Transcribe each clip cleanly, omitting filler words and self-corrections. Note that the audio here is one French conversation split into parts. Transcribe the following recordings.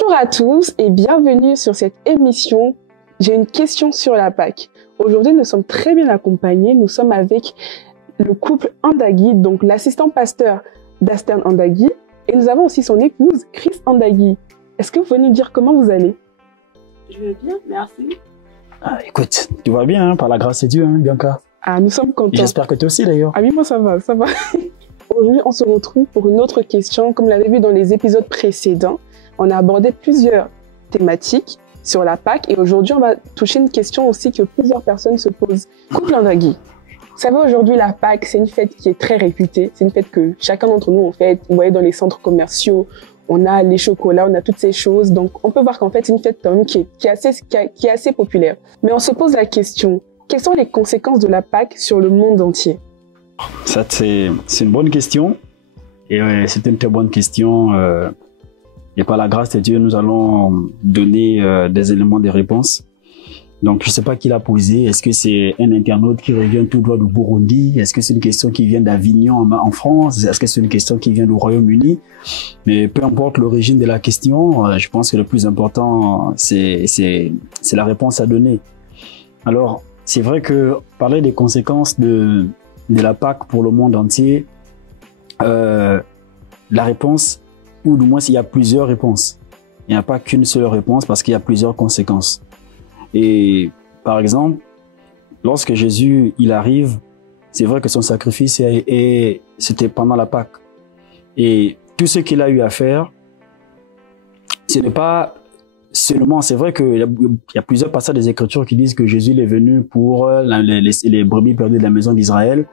Bonjour à tous et bienvenue sur cette émission. J'ai une question sur la Pâques. Aujourd'hui, nous sommes très bien accompagnés. Nous sommes avec le couple Andagui, donc l'assistant pasteur d'Astern Andagui. Et nous avons aussi son épouse, Chris Andagui. Est-ce que vous pouvez nous dire comment vous allez? Je vais bien, merci. Écoute, tu vas bien, hein, par la grâce de Dieu, hein, Bianca. Nous sommes contents. J'espère que toi aussi, d'ailleurs. Oui, moi ça va, ça va. Aujourd'hui, on se retrouve pour une autre question. Comme vous l'avez vu dans les épisodes précédents, on a abordé plusieurs thématiques sur la Pâques. Et aujourd'hui, on va toucher une question aussi que plusieurs personnes se posent. Couple Andagui. Vous savez, aujourd'hui, la Pâques, c'est une fête qui est très réputée. C'est une fête que chacun d'entre nous, en fait, vous voyez dans les centres commerciaux, on a les chocolats, on a toutes ces choses. Donc, on peut voir qu'en fait, c'est une fête quand même qui est assez populaire. Mais on se pose la question, quelles sont les conséquences de la Pâques sur le monde entier? Ça, c'est une bonne question. Et c'est une très bonne question. Et par la grâce de Dieu, nous allons donner des éléments de réponse. Donc, je ne sais pas qui l'a posé. Est-ce que c'est un internaute qui revient tout droit du Burundi? Est-ce que c'est une question qui vient d'Avignon en France? Est-ce que c'est une question qui vient du Royaume-Uni? Mais peu importe l'origine de la question, je pense que le plus important, c'est la réponse à donner. Alors, c'est vrai que parler des conséquences de la Pâques pour le monde entier, la réponse, ou du moins il y a plusieurs réponses. Il n'y a pas qu'une seule réponse parce qu'il y a plusieurs conséquences. Et par exemple, lorsque Jésus il arrive, c'est vrai que son sacrifice c'était pendant la Pâque. Et tout ce qu'il a eu à faire, ce n'est pas seulement, c'est vrai qu'il y a plusieurs passages des Écritures qui disent que Jésus est venu pour les brebis perdues de la maison d'Israël,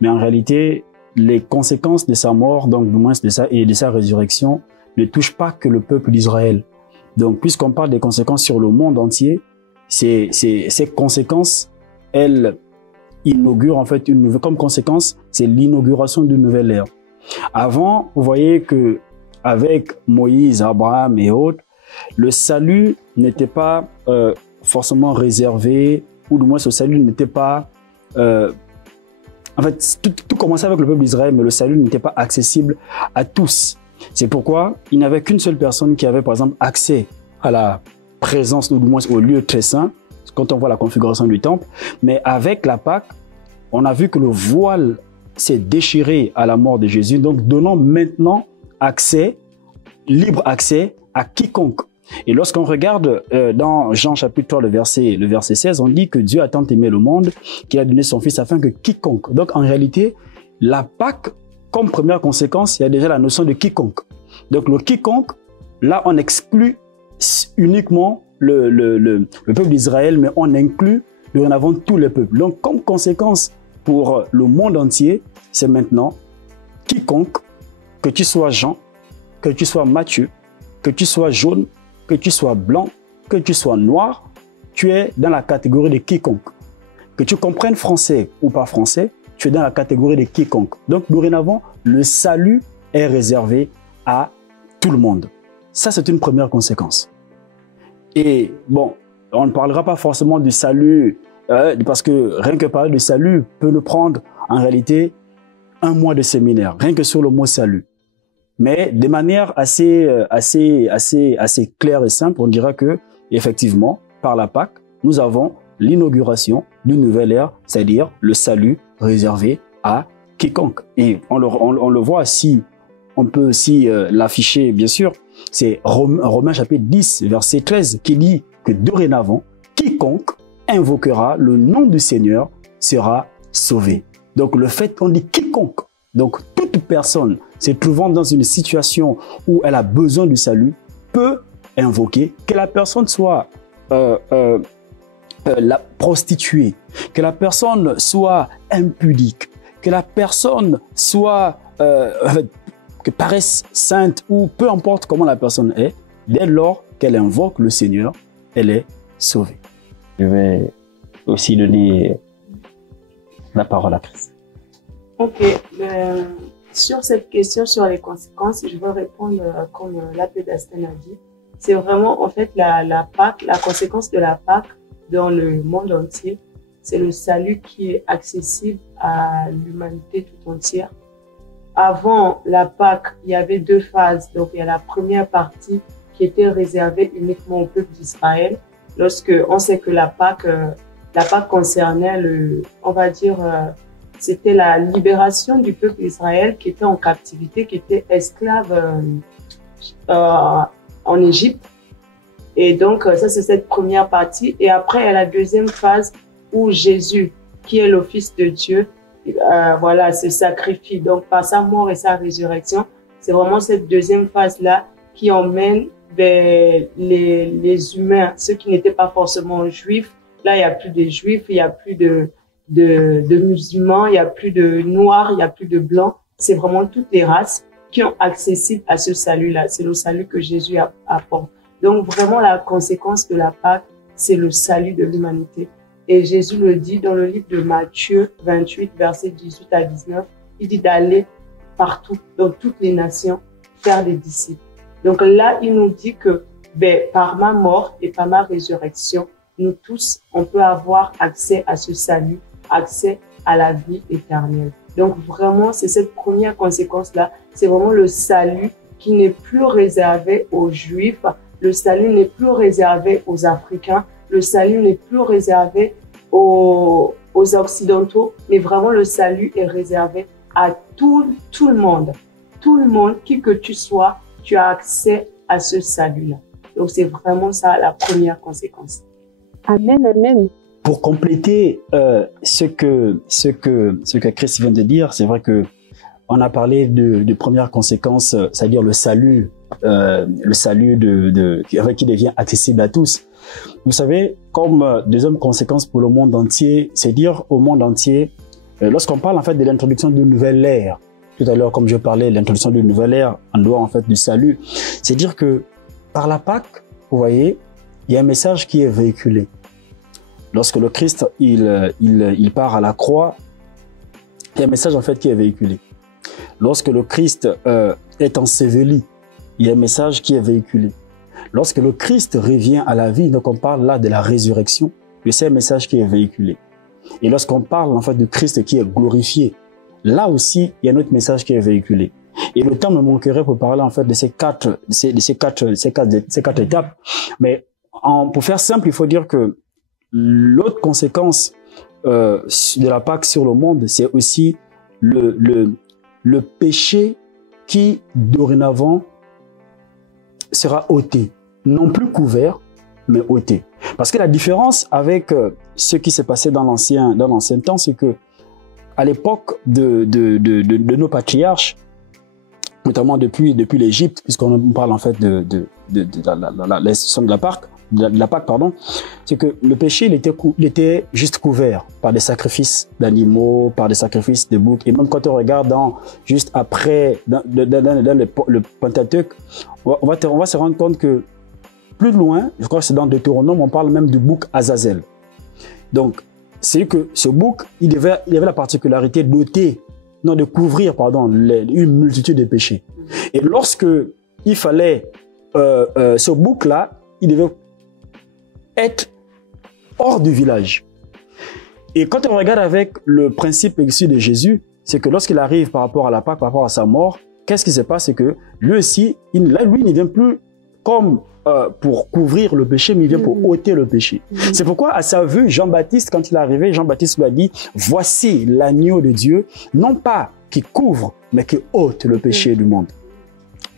mais en réalité, les conséquences de sa mort, donc du moins de sa résurrection, ne touchent pas que le peuple d'Israël. Donc, puisqu'on parle des conséquences sur le monde entier, ces conséquences, elles inaugurent en fait une nouvelle, comme conséquence, c'est l'inauguration d'une nouvelle ère. Avant, vous voyez que avec Moïse, Abraham et autres, le salut n'était pas forcément réservé, ou du moins ce salut n'était pas... en fait, tout commençait avec le peuple d'Israël, mais le salut n'était pas accessible à tous. C'est pourquoi il n'y avait qu'une seule personne qui avait, par exemple, accès à la présence, ou du moins au lieu très saint, quand on voit la configuration du temple. Mais avec la Pâque, on a vu que le voile s'est déchiré à la mort de Jésus, donc donnant maintenant accès, libre accès à quiconque. Et lorsqu'on regarde dans Jean chapitre 3, le verset 16, on dit que Dieu a tant aimé le monde qu'il a donné son Fils afin que quiconque. Donc en réalité, la Pâque, comme première conséquence, il y a déjà la notion de quiconque. Donc le quiconque, là on exclut uniquement le peuple d'Israël, mais on inclut dorénavant tous les peuples. Donc comme conséquence pour le monde entier, c'est maintenant quiconque, que tu sois Jean, que tu sois Matthieu, que tu sois jaune, que tu sois blanc, que tu sois noir, tu es dans la catégorie de quiconque. Que tu comprennes français ou pas français, tu es dans la catégorie de quiconque. Donc, dorénavant, le salut est réservé à tout le monde. Ça, c'est une première conséquence. Et bon, on ne parlera pas forcément du salut, parce que rien que parler du salut peut nous prendre, en réalité, un mois de séminaire, rien que sur le mot salut. Mais de manière assez claire et simple, on dira que, effectivement, par la Pâque, nous avons l'inauguration d'une nouvelle ère, c'est-à-dire le salut réservé à quiconque. Et on le voit, si on peut aussi l'afficher, bien sûr, c'est Romains chapitre 10, verset 13, qui dit que dorénavant, quiconque invoquera le nom du Seigneur sera sauvé. Donc le fait qu'on dit quiconque, donc toute personne se trouvant dans une situation où elle a besoin du salut peut invoquer, que la personne soit la prostituée, que la personne soit impudique, que la personne soit que paraisse sainte, ou peu importe comment la personne est, dès lors qu'elle invoque le Seigneur, elle est sauvée. Je vais aussi donner la parole à Christ. Ok, sur cette question sur les conséquences, je vais répondre comme l'abbé d'Astern a dit. C'est vraiment en fait la Pâque, la conséquence de la Pâque dans le monde entier, c'est le salut qui est accessible à l'humanité tout entière. Avant la Pâque, il y avait deux phases. Donc, il y a la première partie qui était réservée uniquement au peuple d'Israël. Lorsque on sait que la Pâque concernait on va dire, c'était la libération du peuple d'Israël qui était en captivité, qui était esclave en Égypte. Et donc, ça, c'est cette première partie. Et après, il y a la deuxième phase où Jésus, qui est le Fils de Dieu, voilà, se sacrifie. Donc, par sa mort et sa résurrection, c'est vraiment cette deuxième phase-là qui emmène vers les humains, ceux qui n'étaient pas forcément juifs. Là, il n'y a plus de juifs, il n'y a plus de musulmans, il n'y a plus de noirs, il n'y a plus de blancs. C'est vraiment toutes les races qui ont accessible à ce salut-là. C'est le salut que Jésus apporte. Donc, vraiment, la conséquence de la Pâque, c'est le salut de l'humanité. Et Jésus le dit dans le livre de Matthieu 28, versets 18 à 19. Il dit d'aller partout, dans toutes les nations, faire des disciples. Donc là, il nous dit que par ma mort et par ma résurrection, nous tous, on peut avoir accès à ce salut, accès à la vie éternelle. Donc vraiment, c'est cette première conséquence-là. C'est vraiment le salut qui n'est plus réservé aux Juifs. Le salut n'est plus réservé aux Africains. Le salut n'est plus réservé aux Occidentaux. Mais vraiment, le salut est réservé à tout le monde. Tout le monde, qui que tu sois, tu as accès à ce salut-là. Donc, c'est vraiment ça la première conséquence. Amen, amen. Pour compléter ce que Chris vient de dire, c'est vrai que on a parlé de première conséquence, c'est-à-dire le salut qui devient accessible à tous. Vous savez, comme deuxième conséquence pour le monde entier, c'est dire au monde entier, lorsqu'on parle en fait de l'introduction d'une nouvelle ère, tout à l'heure comme je parlais, l'introduction d'une nouvelle ère en dehors en fait du salut, c'est dire que par la Pâque, vous voyez, il y a un message qui est véhiculé. Lorsque le Christ il part à la croix, il y a un message en fait qui est véhiculé. Lorsque le Christ est enseveli, il y a un message qui est véhiculé. Lorsque le Christ revient à la vie, donc on parle là de la résurrection, c'est un message qui est véhiculé. Et lorsqu'on parle en fait du Christ qui est glorifié, là aussi il y a un autre message qui est véhiculé. Et le temps me manquerait pour parler en fait de ces quatre étapes. Mais pour faire simple, il faut dire que l'autre conséquence de la Pâque sur le monde, c'est aussi le péché qui dorénavant sera ôté, non plus couvert, mais ôté. Parce que la différence avec ce qui s'est passé dans l'ancien temps, c'est que à l'époque de nos patriarches, notamment depuis l'Égypte, puisqu'on parle en fait de l'institution de la Pâque, pardon, c'est que le péché il était juste couvert par des sacrifices d'animaux, par des sacrifices de boucs. Et même quand on regarde juste après dans le Pentateuque, on va se rendre compte que plus loin, je crois que c'est dans Deutéronome, on parle même du bouc Azazel. Donc c'est que ce bouc, il avait la particularité de couvrir une multitude de péchés. Et lorsque il fallait ce bouc-là, il devait être hors du village. Et quand on regarde avec le principe issu de Jésus, c'est que lorsqu'il arrive par rapport à la Pâque, par rapport à sa mort, qu'est-ce qui se passe? C'est que lui aussi, lui ne vient plus comme pour couvrir le péché, mais il vient pour ôter le péché. C'est pourquoi à sa vue, Jean-Baptiste, quand il est arrivé, Jean-Baptiste lui a dit, voici l'agneau de Dieu, non pas qui couvre, mais qui ôte le péché du monde.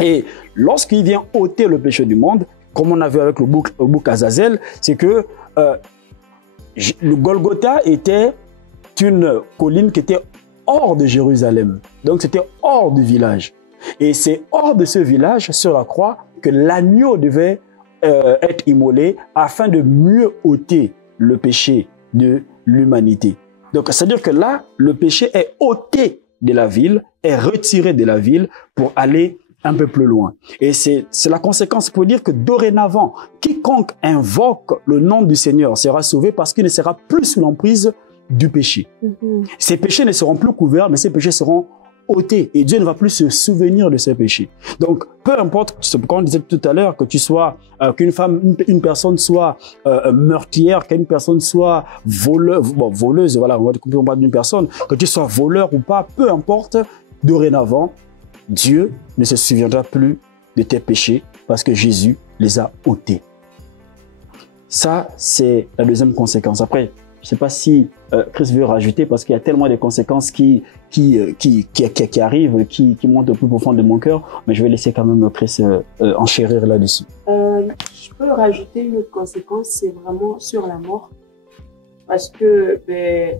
Et lorsqu'il vient ôter le péché du monde, comme on a vu avec le bouc Azazel, c'est que le Golgotha était une colline qui était hors de Jérusalem. Donc c'était hors du village. Et c'est hors de ce village, sur la croix, que l'agneau devait être immolé afin de mieux ôter le péché de l'humanité. Donc c'est-à-dire que là, le péché est ôté de la ville, est retiré de la ville pour aller un peu plus loin. Et c'est la conséquence pour dire que dorénavant, quiconque invoque le nom du Seigneur sera sauvé parce qu'il ne sera plus sous l'emprise du péché. Ces péchés ne seront plus couverts, mais ces péchés seront ôtés. Et Dieu ne va plus se souvenir de ces péchés. Donc, peu importe, comme on disait tout à l'heure, que tu sois, qu'une personne soit meurtrière, qu'une personne soit voleuse, voilà, on parle d'une personne, que tu sois voleur ou pas, peu importe, dorénavant, Dieu ne se souviendra plus de tes péchés parce que Jésus les a ôtés. Ça, c'est la deuxième conséquence. Après, je ne sais pas si Chris veut rajouter, parce qu'il y a tellement de conséquences qui arrivent, qui montent au plus profond de mon cœur, mais je vais laisser quand même Chris enchérir là-dessus. Je peux rajouter une autre conséquence, c'est vraiment sur la mort. Parce que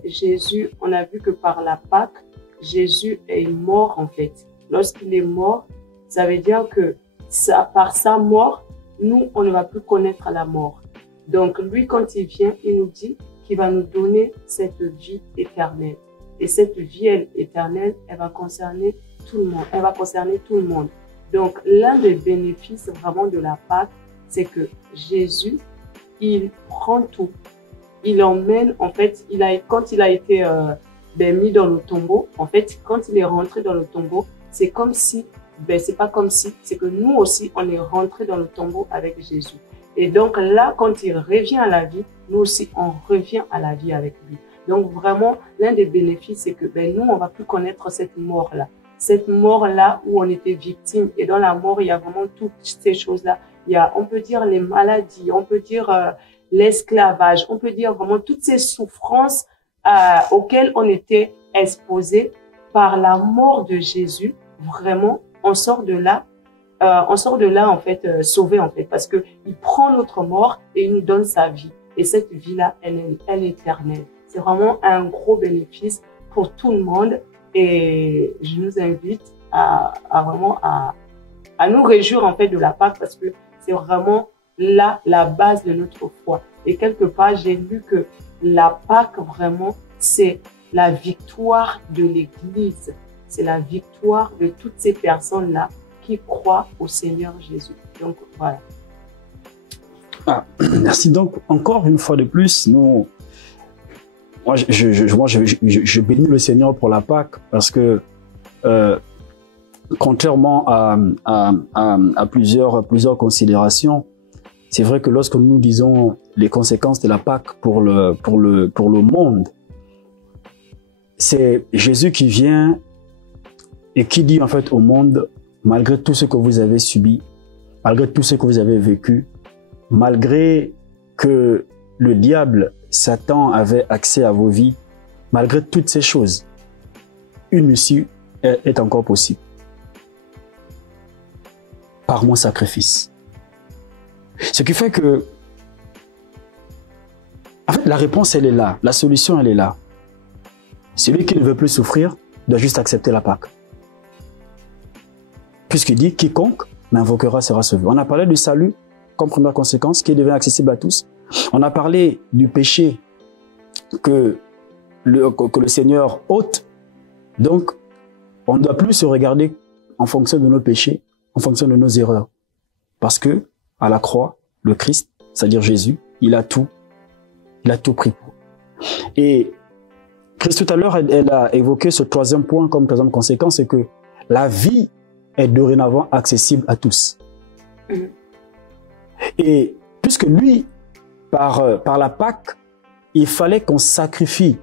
Jésus, on a vu que par la Pâque, Jésus est mort en fait. Lorsqu'il est mort, ça veut dire que par sa mort, nous, on ne va plus connaître la mort. Donc lui, quand il vient, il nous dit qu'il va nous donner cette vie éternelle. Et cette vie éternelle, elle va concerner tout le monde. Elle va concerner tout le monde. Donc l'un des bénéfices vraiment de la Pâque, c'est que Jésus, il prend tout. Il emmène, en fait, quand il a été mis dans le tombeau, en fait, quand il est rentré dans le tombeau, c'est comme si, c'est pas comme si, c'est que nous aussi, on est rentré dans le tombeau avec Jésus. Et donc là, quand il revient à la vie, nous aussi, on revient à la vie avec lui. Donc vraiment, l'un des bénéfices, c'est que nous, on va plus connaître cette mort-là. Cette mort-là où on était victime. Et dans la mort, il y a vraiment toutes ces choses-là. Il y a, on peut dire, les maladies, on peut dire l'esclavage, on peut dire vraiment toutes ces souffrances auxquelles on était exposé par la mort de Jésus. Vraiment, on sort de là en fait sauvé en fait, parce que il prend notre mort et il nous donne sa vie. Et cette vie-là, elle est éternelle. C'est vraiment un gros bénéfice pour tout le monde. Et je nous invite à nous réjouir en fait de la Pâque, parce que c'est vraiment là la base de notre foi. Et quelque part, j'ai lu que la Pâque vraiment, c'est la victoire de l'Église. C'est la victoire de toutes ces personnes-là qui croient au Seigneur Jésus. Donc voilà. Merci. Donc encore une fois de plus, moi je bénis le Seigneur pour la Pâque, parce que contrairement à plusieurs considérations, c'est vrai que lorsque nous disons les conséquences de la Pâque pour le monde, c'est Jésus qui vient et qui dit en fait au monde, malgré tout ce que vous avez subi, malgré tout ce que vous avez vécu, malgré que le diable, Satan, avait accès à vos vies, malgré toutes ces choses, une issue est encore possible. Par mon sacrifice. Ce qui fait que, en fait, la réponse, elle est là. La solution, elle est là. Celui qui ne veut plus souffrir doit juste accepter la Pâque. Puisqu'il dit, quiconque m'invoquera sera sauvé. On a parlé du salut comme première conséquence, qui devient accessible à tous. On a parlé du péché que le Seigneur ôte. Donc, on ne doit plus se regarder en fonction de nos péchés, en fonction de nos erreurs. Parce que, à la croix, le Christ, c'est-à-dire Jésus, il a tout pris pour. Et Christ, tout à l'heure, elle a évoqué ce troisième point comme troisième conséquence, c'est que la vie est dorénavant accessible à tous. Et puisque lui, par la Pâque, il fallait qu'on sacrifie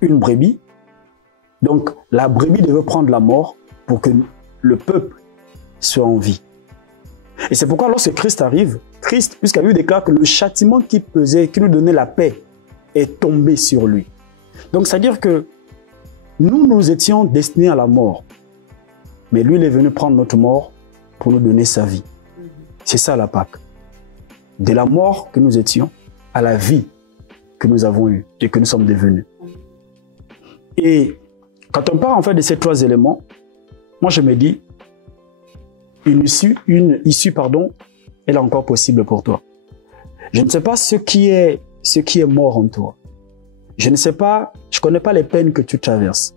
une brebis, donc la brebis devait prendre la mort pour que le peuple soit en vie. Et c'est pourquoi lorsque Christ arrive, Christ, puisqu'il lui déclare que le châtiment qui pesait, qui nous donnait la paix, est tombé sur lui. Donc c'est-à-dire que nous étions destinés à la mort. Mais lui, il est venu prendre notre mort pour nous donner sa vie. C'est ça la Pâque. De la mort que nous étions à la vie que nous avons eue et que nous sommes devenus. Et quand on parle en fait de ces trois éléments, moi je me dis, une issue, elle est encore possible pour toi. Je ne sais pas ce qui est mort en toi. Je ne sais pas, je ne connais pas les peines que tu traverses.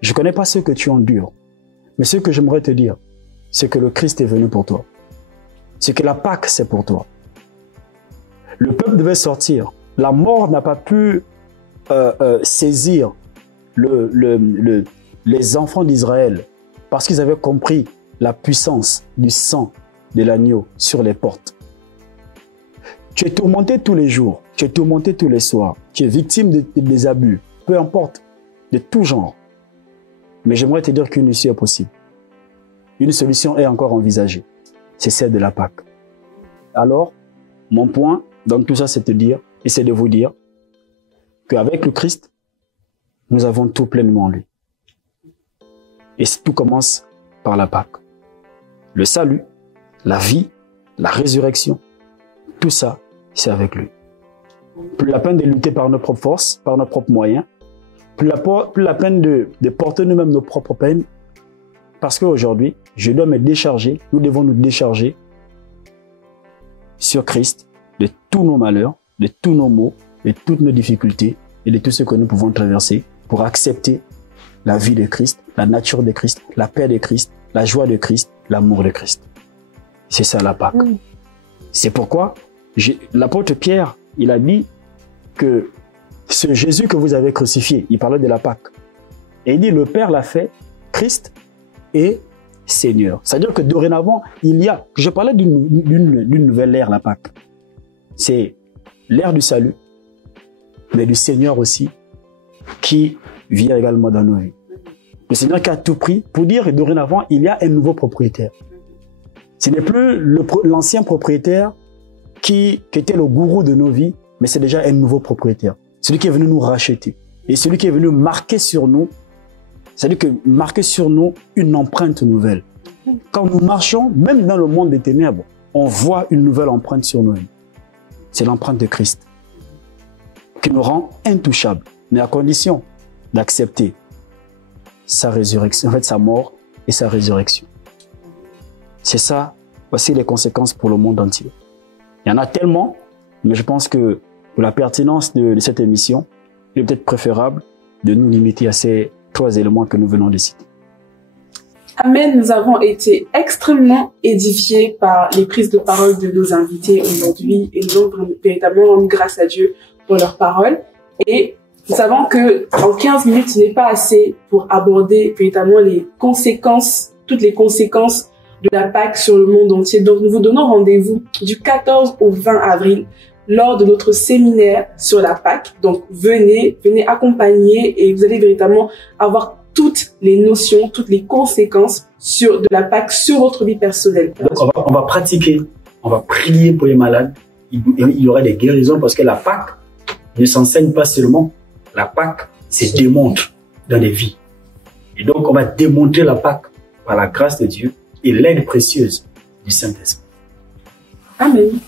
Je ne connais pas ce que tu endures. Mais ce que j'aimerais te dire, c'est que le Christ est venu pour toi. C'est que la Pâque, c'est pour toi. Le peuple devait sortir. La mort n'a pas pu saisir les enfants d'Israël parce qu'ils avaient compris la puissance du sang de l'agneau sur les portes. Tu es tourmenté tous les jours, tu es tourmenté tous les soirs, tu es victime des abus, peu importe, de tout genre. Mais j'aimerais te dire qu'une issue est possible. une solution est encore envisagée. C'est celle de la Pâque. Alors, mon point dans tout ça, c'est de vous dire qu'avec le Christ, nous avons tout pleinement en lui. Et tout commence par la Pâque. Le salut, la vie, la résurrection, tout ça, c'est avec lui. Plus la peine de lutter par nos propres forces, par nos propres moyens, plus la peine de porter nous-mêmes nos propres peines, parce qu'aujourd'hui, je dois me décharger, nous devons nous décharger sur Christ de tous nos malheurs, de tous nos maux, de toutes nos difficultés et de tout ce que nous pouvons traverser pour accepter la vie de Christ, la nature de Christ, la paix de Christ, la joie de Christ, l'amour de Christ. C'est ça la Pâque. C'est pourquoi l'apôtre Pierre, il a dit que ce Jésus que vous avez crucifié, il parlait de la Pâque. Et il dit, le Père l'a fait, Christ est Seigneur. C'est-à-dire que dorénavant, je parlais d'une nouvelle ère, la Pâque. C'est l'ère du salut, mais du Seigneur aussi, qui vient également dans nos vies. Le Seigneur qui a tout pris pour dire que dorénavant, il y a un nouveau propriétaire. Ce n'est plus l'ancien propriétaire qui était le gourou de nos vies, mais c'est déjà un nouveau propriétaire. Celui qui est venu nous racheter. Et celui qui est venu marquer sur nous, c'est-à-dire que marquer sur nous une empreinte nouvelle. Quand nous marchons, même dans le monde des ténèbres, on voit une nouvelle empreinte sur nos vies. C'est l'empreinte de Christ, qui nous rend intouchables, mais à condition d'accepter sa résurrection, en fait sa mort et sa résurrection. C'est ça, voici les conséquences pour le monde entier. Il y en a tellement, mais je pense que pour la pertinence de cette émission, il est peut-être préférable de nous limiter à ces 3 éléments que nous venons de citer. Amen, nous avons été extrêmement édifiés par les prises de parole de nos invités aujourd'hui et nous avons véritablement rendu grâce à Dieu pour leurs paroles. Et nous savons que en 15 minutes, ce n'est pas assez pour aborder véritablement les conséquences, toutes les conséquences de la Pâque sur le monde entier. Donc nous vous donnons rendez-vous du 14 au 20 avril lors de notre séminaire sur la Pâque. Donc venez accompagner et vous allez véritablement avoir toutes les notions, toutes les conséquences de la Pâque sur votre vie personnelle. Donc on va pratiquer, on va prier pour les malades. Il y aura des guérisons parce que la Pâque ne s'enseigne pas seulement. La Pâque se démontre dans les vies. Et donc on va démontrer la Pâque par la grâce de Dieu et l'aide précieuse du Saint-Esprit. Amen.